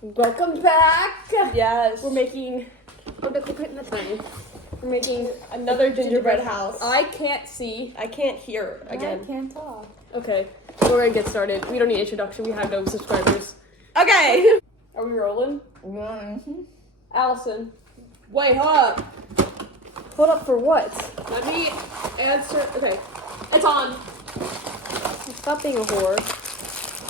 Welcome back. Yes. We're making. Oh, no, quit the thing. We're making Another gingerbread house. I can't see. I can't hear again. I can't talk. Okay, we're gonna get started. We don't need introduction. We have no subscribers. Okay. Are we rolling? Mm-hmm. Allison, Wait, hold up. hold up for what? Let me answer. Okay. It's on. Stop being a whore.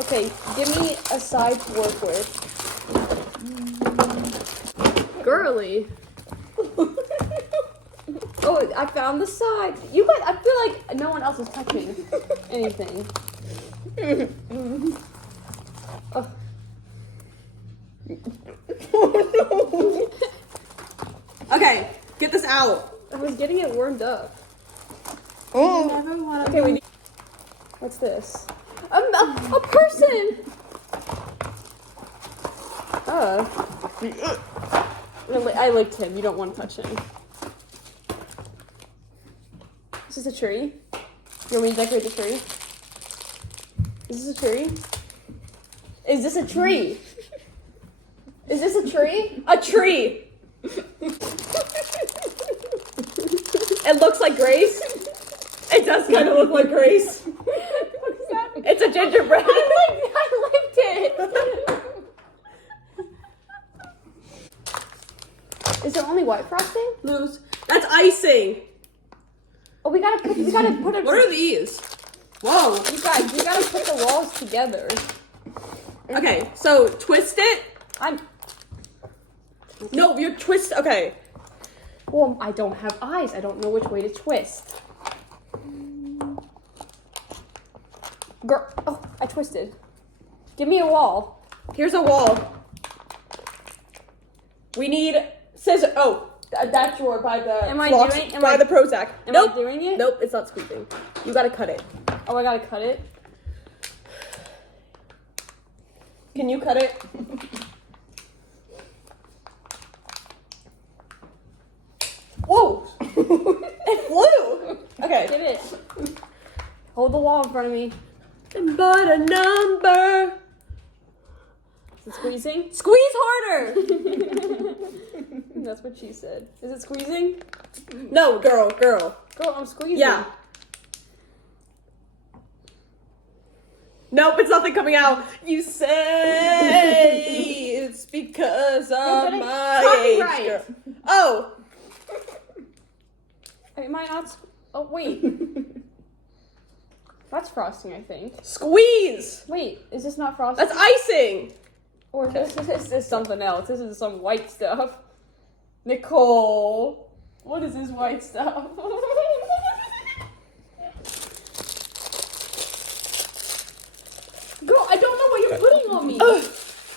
Okay, give me a side to work with. Girly. Oh, I found the side. You guys, I feel like no one else is touching anything. Oh. Okay, get this out. I was getting it warmed up. Oh. Okay, we need. What's this? A person! I licked him. You don't want to touch him. Is this a tree? You want me to decorate the tree? Is this a tree? Is this a tree? Is this a tree? A tree. It looks like Grace. It does kind of look like Grace. What is that? It's a gingerbread. I licked it. Is there only white frosting? Loose. That's icing. Oh, we gotta put it. What are these? Whoa. You guys, we gotta put the walls together. Okay, so twist it. I'm. No, you twist. Okay. Well, I don't have eyes. I don't know which way to twist. Girl. Oh, I twisted. Give me a wall. Here's a wall. We need scissors. Oh, that drawer by the Am I blocks, doing- am by I- the Prozac. Am Nope. I doing it? Nope, it's not squeezing. You gotta cut it. Oh, I gotta cut it. Can you cut it? Whoa! It flew! Okay. Get it. Hold the wall in front of me. But a number. Is it squeezing? Squeeze harder! That's what she said. Is it squeezing? No, girl. Girl, I'm squeezing. Yeah. Nope, it's nothing coming out. You say it's because of but my age. copyright. Girl. Oh. Am I not? Oh, wait. That's frosting, I think. Squeeze. Wait, is this not frosting? That's icing. Or this is something else. This is some white stuff. Nicole, what is this white stuff? Girl, I don't know what you're putting on me. Oh,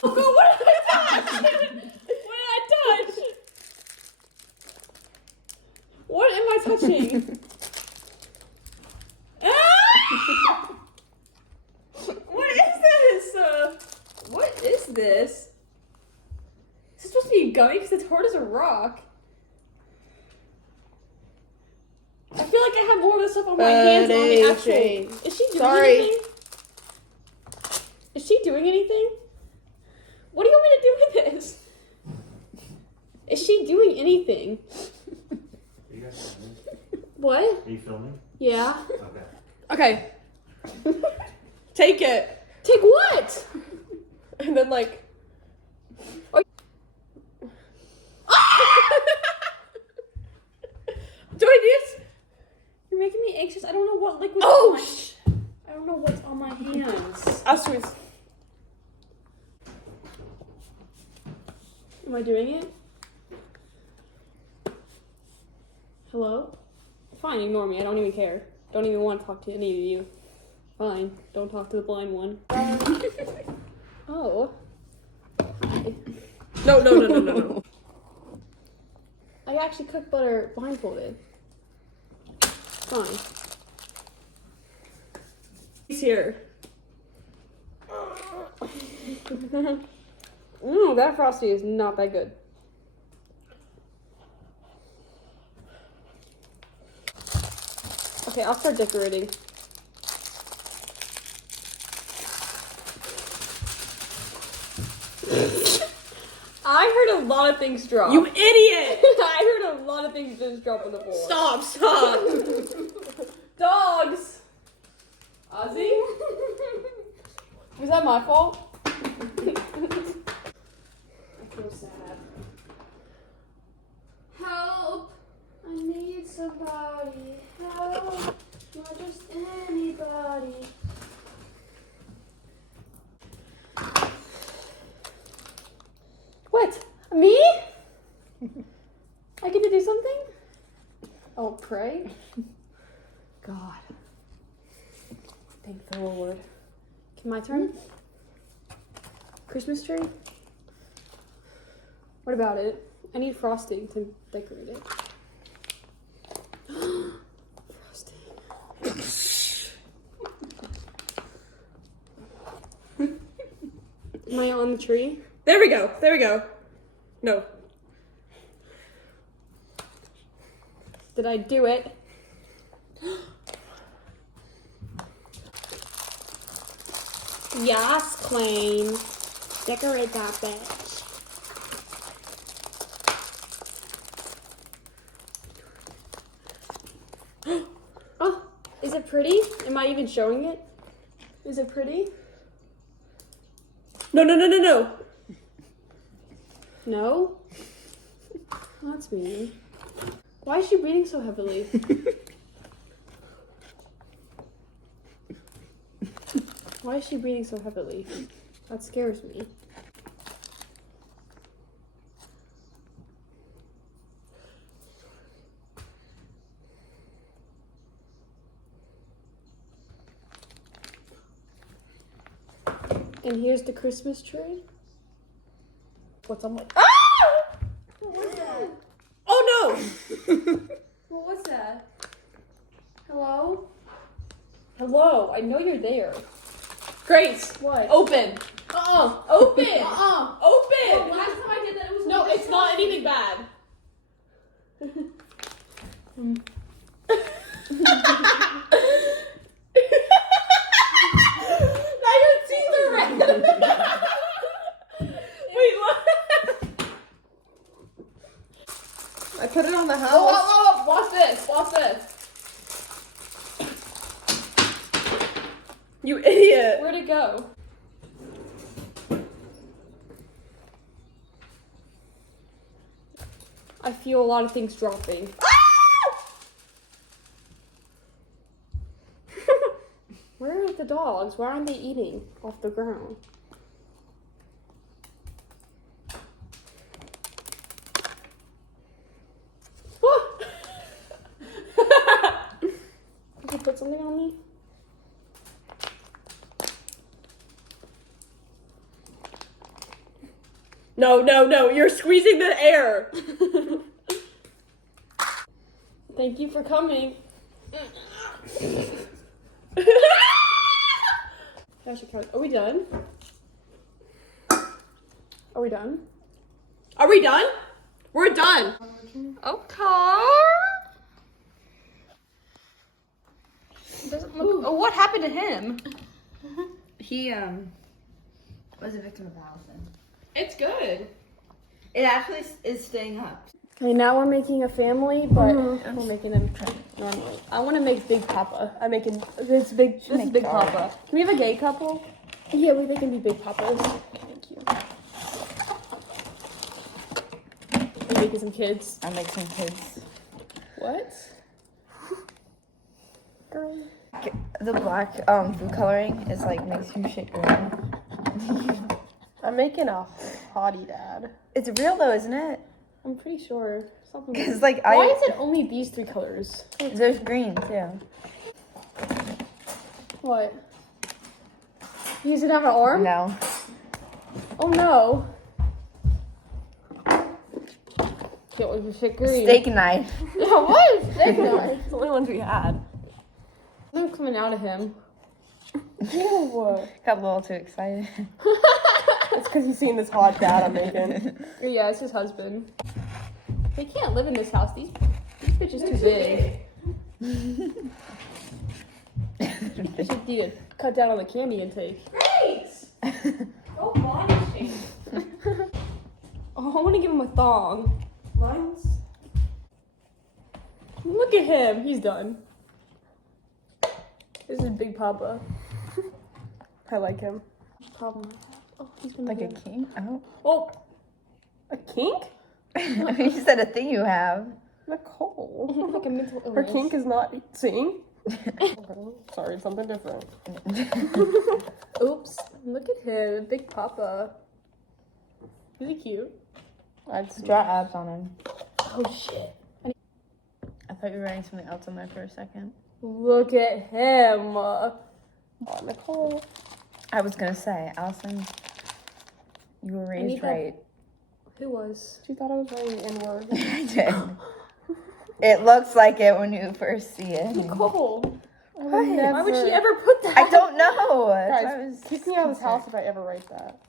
girl, what did I touch? What did I touch? What am I touching? Ah! What is this? What is this? Is this supposed to be gummy? Because it's hard as a rock. I feel like I have more of this stuff on my hands than on the actual. Jane. Is she doing Sorry. anything? Is she doing anything? What do you want me to do with this? Is she doing anything? Are you guys filming? What? Are you filming? Yeah. Okay. Okay. Take it. Take what? And then like. Oh. Do I do this? You're making me anxious. I don't know what liquid. Oh, I don't know what's on my hands. I'll squeeze. Am I doing it? Hello? Fine, ignore me. I don't even care. Don't even want to talk to any of you. Fine. Don't talk to the blind one. Oh. Hi. No. I actually cooked butter blindfolded. Fine. He's here. That frosty is not that good. Okay, I'll start decorating. I heard a lot of things drop. You idiot! I heard a lot of things just drop on the floor. Stop. Dogs! Ozzy? Was that my fault? I feel sad. Help! I need somebody. Help! Not just anybody. What? Me? I get to do something? Oh, pray? God. Thank the Lord. Okay, my turn? Christmas tree? What about it? I need frosting to decorate it. Frosting. Am I on the tree? There we go. No. Did I do it? Yas, Queen. Decorate that bitch. Oh, is it pretty? Am I even showing it? Is it pretty? No. No? That's mean. Why is she breathing so heavily? Why is she breathing so heavily? That scares me. And here's the Christmas tree. What's on my... Ah! What was that? Oh no! What was that? Hello? Hello, I know you're there. Grace, What? open. Open. Open. Oh, last time I did that, it was No, like it's not anything bad. Now your teeth are red. Wait, what? I put it on the house. Oh, watch this. Watch this. You idiot. Where'd it go? I feel a lot of things dropping. Where are the dogs? Why aren't they eating off the ground? Did you put something on me? No. You're squeezing the air. Thank you for coming. Gosh, are we done? Are we done? Are we done? We're done. Okay. Doesn't look. Oh, what happened to him? He was a victim of Allison. It's good. It actually is staying up. Okay, now we're making a family, but we're making them normally. I want to make Big Papa. I'm making this big. This is Big Papa. Can we have a gay couple? Yeah, they can be Big Papas. Thank you. We're making some kids. I'm making kids. What? Girl. The black food coloring is like makes you shit green. I'm making a hottie dad. It's real though, isn't it? I'm pretty sure. Something. Because like Why is it only these three colors? there's green too. What? He doesn't have an arm? No. Oh no. Can't wait for shit green. Steak knife. Yeah, what is steak knife? It's the only ones we had. I'm coming out of him. Ew. Got a little too excited. It's because he's seen this hot dad I'm making. Yeah, it's his husband. They can't live in this house. These bitches too big. They should need to cut down on the candy intake. Grace! Go body shape. want to give him a thong. Mine's. Look at him. He's done. This is Big Papa. I like him. Problem. Oh, he's gonna Like a king? Oh. Oh, a kink? You said a thing you have. Nicole. Like a mental illness. Her kink is not sing. Sorry, it's something different. Oops. Look at him, Big Papa. Is he cute? I'd Draw abs on him. Oh shit. I thought you were writing something else on there for a second. Look at him. Oh, Nicole. I was gonna say, Allison, you were raised right. Who was? She thought I was writing the N-word. I did. It looks like it when you first see it. Nicole. Why would she ever put that? I don't know. That's why I Guys, was kick me out of this house if I ever write that.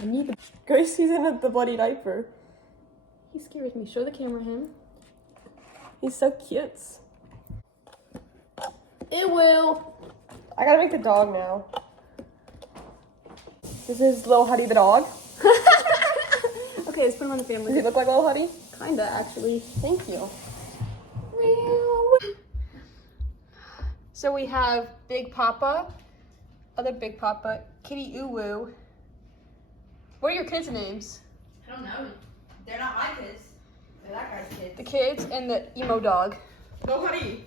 I need the Gracie's in the bloody diaper. He scares me. Show the camera him. He's so cute. It will. I gotta make the dog now. This is Lil Huddy the dog. Okay, let's put him on the family. Does he look like Lil Huddy? Kinda, actually. Thank you. So we have Big Papa, other Big Papa, Kitty Uwu. What are your kids' names? I don't know. They're not my kids. They're that guy's kids. The kids and the emo dog. Nobody.